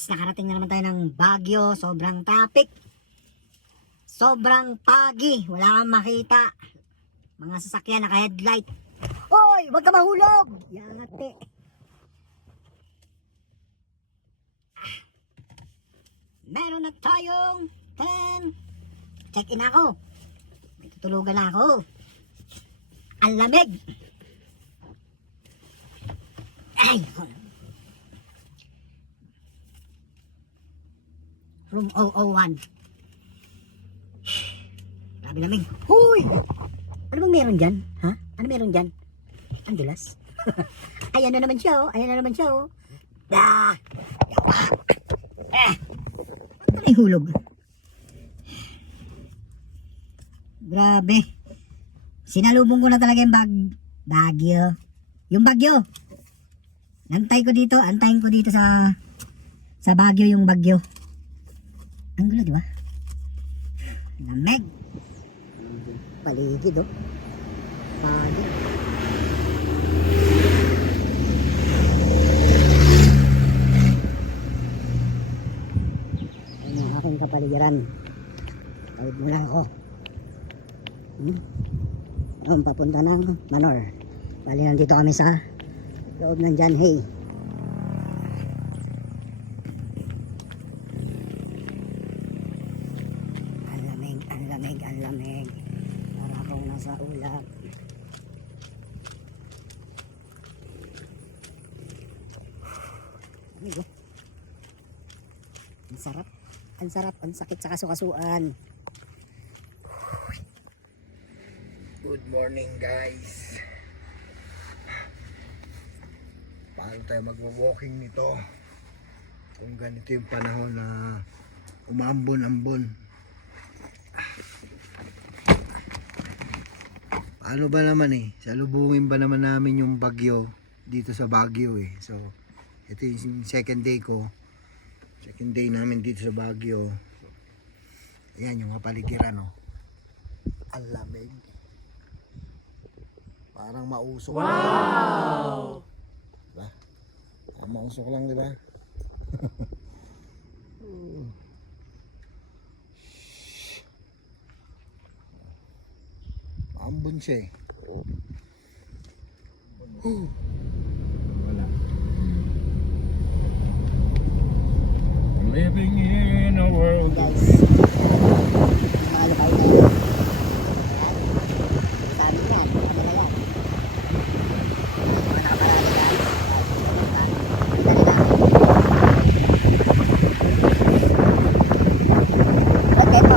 Yes, nakarating na naman tayo ng Baguio. Sobrang traffic. Sobrang pagi. Wala kang makita. Mga sasakyan naka-headlight. Hoy, wag ka mahulog! Yate. Meron na tayong 10. Check-in ako. May tutulugan na ako. Ang lamig. Ay, room 001. Grabe lamig. Huy! Ano bang meron dyan? Ha? Ano meron dyan? Ang dulas. Ayan na naman siya, oh. Ayan na naman siya, oh. Ah! Ano may hulog? Grabe. Sinalubong ko na talaga yung Baguio. Yung Baguio. Antayin ko dito sa Baguio yung Baguio. Ang gulo, di ba? Lamig. Paligid, oh. Paligid. Ayan ang aking kapaligiran. Tawid mo lang ako. Papunta ng Manor. Bali nandito kami sa loob ng Janhay. Ang lamig. Para akong nasa ulap. Amigo. Ang sarap, ang sakit sa kasukasuan. Good morning, guys. Paano tayo magwo-walking nito kung ganito yung panahon na umambon-ambon? Paano ba naman salubungin ba naman namin yung bagyo dito sa Baguio So ito yung second day ko. Second day namin dito sa Baguio. Ayan yung kapaligiran, oh. Ang lamig. Parang mausok. Wow! Diba? Parang mausok lang, diba? Ambon siya Wala. Living in a world. Guys, makalipay na yan. Sabi niyan, ano na yan? Mga nakaparada guys. Okay po,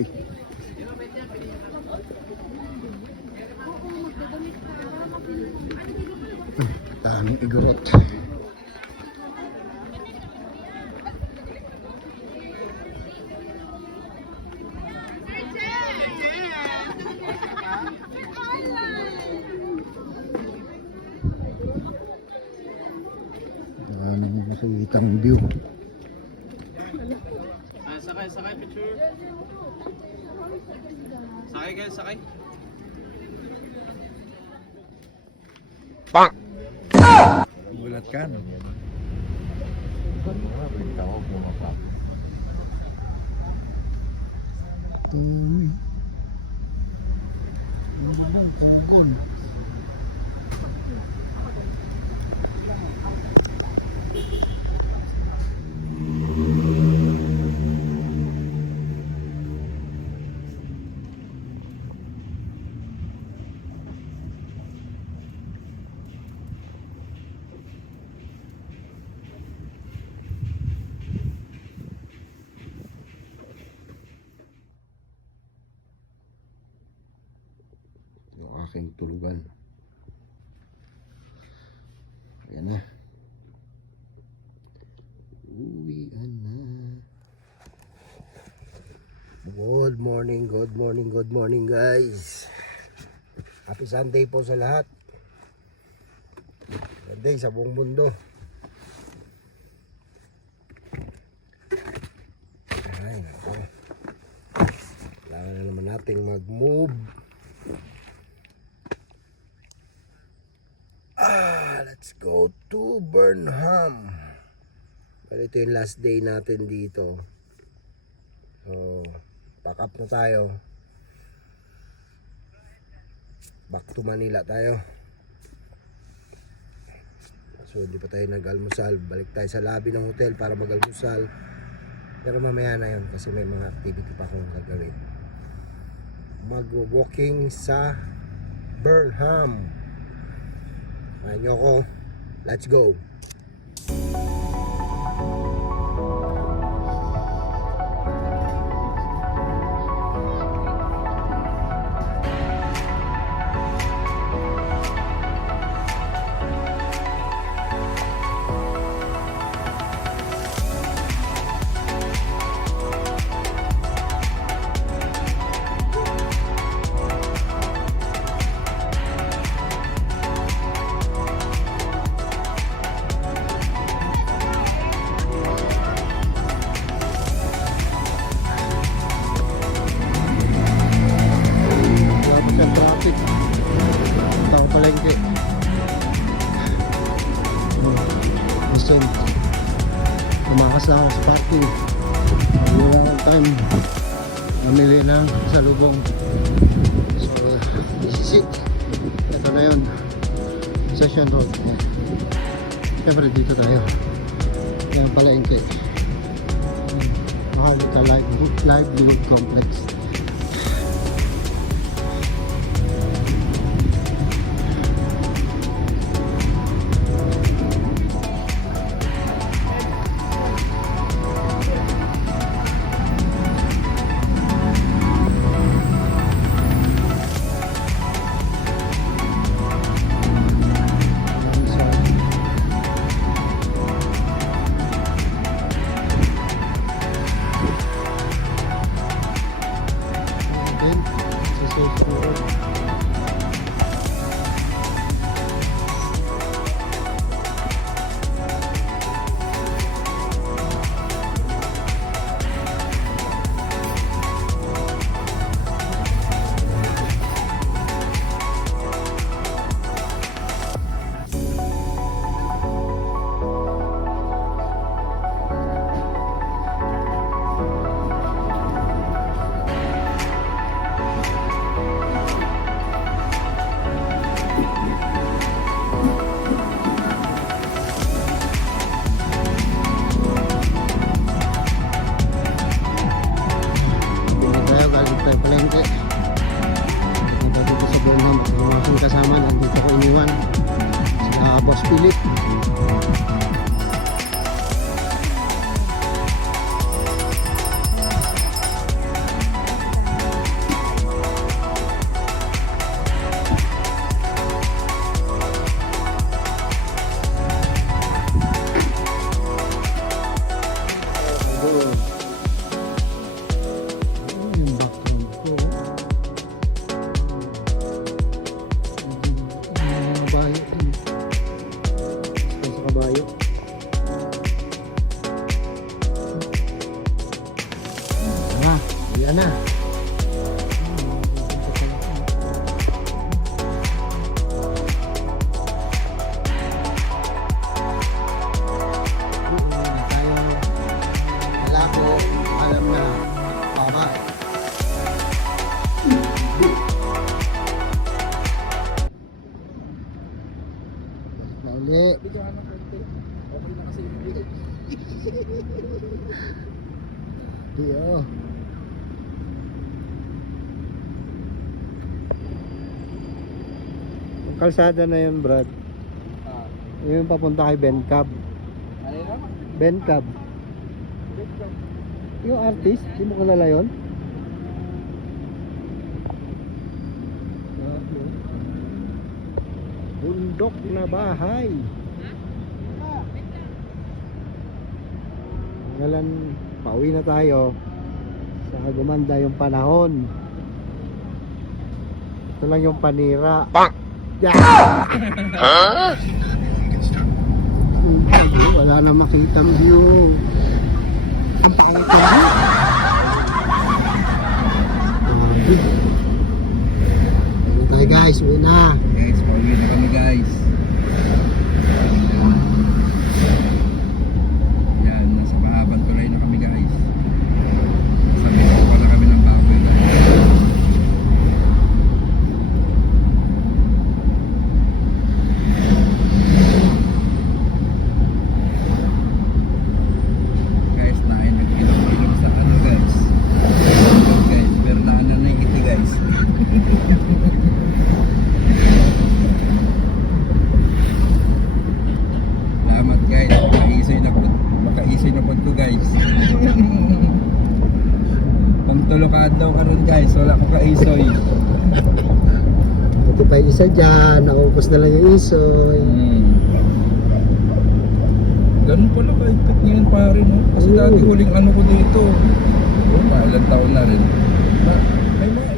Ay. Daming igorot. Daming makikitang view. Sakay, picture. Sakay guys, sakay. Gulat ka, no? Gugon. Yung aking tulugan. Ayan na. Uwian na. Good morning guys. Happy Sunday po sa lahat. Sunday sa buong mundo. Ay, nako. Kailangan na naman nating mag-move. Let's go to Burnham. Well, ito yung last day natin dito. So, pack up na tayo. Back to Manila tayo. So, hindi pa tayo nag-almusal. Balik tayo sa lobby ng hotel para mag-almusal. Pero mamaya na yun kasi may mga activity pa akong gagawin. Mag-walking sa Burnham. Ayaw nyo ko. Let's go. Traffic. Tao palengke. Listen. Tumakas na ako sa parking. Wala akong time. Namili ng salubong. So, isisit. Ito na yun. Session Road. Siyempre dito tayo. Yan palengke. Mahalika livelihood complex. Kasama nandito ko iniwan sila Boss Philip. kalsada na yun, Brad. Yung papunta kay Bencab. Ano yun? Bencab. Yung artist, di mo kilala yun? Bundok na bahay. Ngalan, pauwi na tayo. Saka gumanda yung panahon. Ito lang yung panira. Yeah! Wala na makitang view. Ang pangit na view. Uwi tayo guys, uwi na. Guys, pauwi na kami guys. Yan, nasa mahabang tulay na kami guys. Sa mga pa na kami ng baboy guys. Guys, nain nagpinapilong sa ano guys. Guys, bernahan na nakikiti guys. Salamat guys, makaisoy na po to guys. Pantulokad daw karon guys, wala ko kaisoy. Ito pa yung isa dyan, naubos na lang yung isoy. Ganun pala kahigpit ngayon pare no? Kasi dati huling ano ko dito. Ilang taon na rin. May mga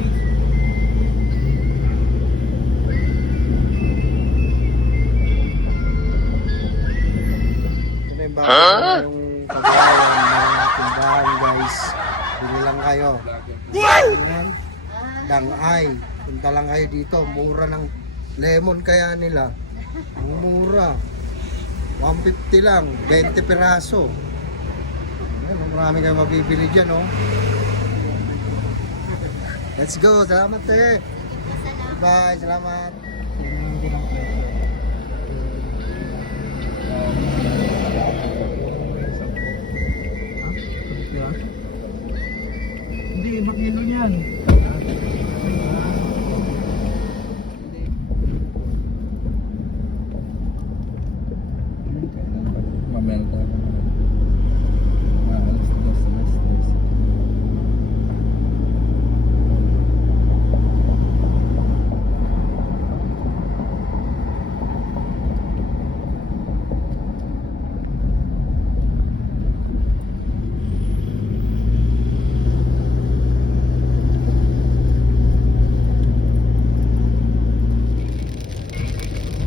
Ito na yung bago yung kabayan ng tindahan guys. Bili lang kayo. Ayan. Dangay. Punta lang kayo dito. Mura ng lemon kaya nila. Ang mura. 150 lang. 20 piraso. Ayan, marami kayo mabibili dyan oh. Let's go. Salamat eh. Bye. Salamat. Hindi, makilo niyan. Mamelta ako. Alas dos.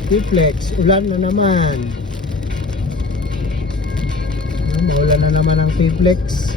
T-Flex, ulan na naman. Maulan na naman ang T-Flex.